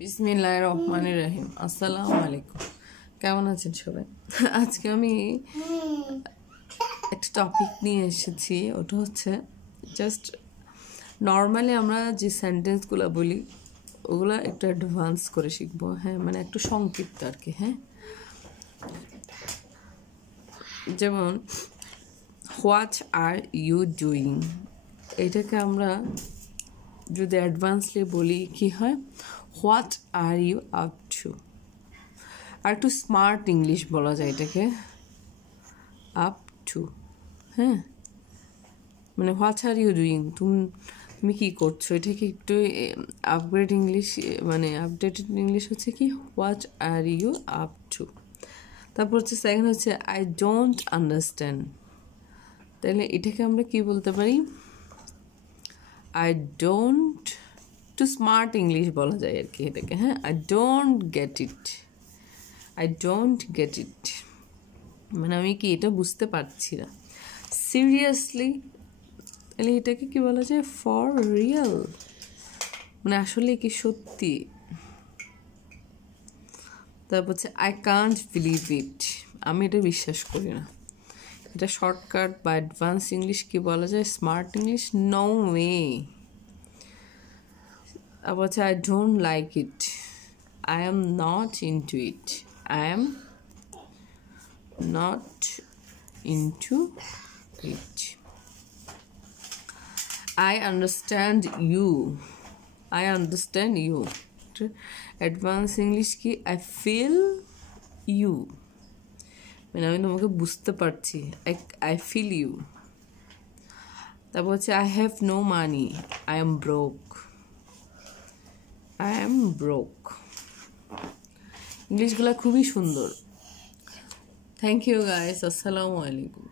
বিসমিল্লাহির রহমানির রহিম। আসসালামু আলাইকুম। কেমন আছেন সবাই? আজকে আমি একটা টপিক নিয়ে এসেছি। ওটা হচ্ছে জাস্ট নর্মালি আমরা যে সেন্টেন্সগুলো বলি ওগুলো একটু অ্যাডভান্স করে শিখবো। হ্যাঁ, মানে একটু সংক্ষিপ্ত আর কি। হ্যাঁ, যেমন হোয়াট আর ইউ ডুইং, এটাকে আমরা যদি অ্যাডভান্সলি বলি কি হয়, what are you up to. আর একটু স্মার্ট ইংলিশ বলা যায় এটাকে আপ টু। হ্যাঁ, মানে হোয়াট আর ইউ ডুইং, তুমি কি করছো, এটাকে একটু আপগ্রেড ইংলিশ, মানে আপডেটেড ইংলিশ হচ্ছে কি what are you up to. তারপর হচ্ছে সেকেন্ড হচ্ছে আই ডোন্ট আন্ডারস্ট্যান্ড। তাহলে এটাকে আমরা কি বলতে পারি, I don't, to smart English বলা যায় আর কি এটাকে। হ্যাঁ, I don't get it, I don't get it, মানে আমি কি এটা বুঝতে পারছি না, সিরিয়াসলি। তাহলে এটাকে কি বলা যায়, ফর রিয়েল, মানে আসলে কি সত্যি। তারপর হচ্ছে আই কান্ট বিলিভ ইট, আমি এটা বিশ্বাস করি না। এটা শর্টকাট বা অ্যাডভান্স ইংলিশ কি বলা যায়, স্মার্ট ইংলিশ, নো ওয়ে। তারপর হচ্ছে I don't like it, I am not into it, I am not into it. I understand you, I understand you. Advanced English কি, I feel you, মানে আমি তোমাকে বুঝতে পারছি, I feel you. তারপর হচ্ছে I have no money, I am broke, I am broke. ইংলিশগুলো খুবই সুন্দর। থ্যাংক ইউ গাইস, আসসালামু আলাইকুম।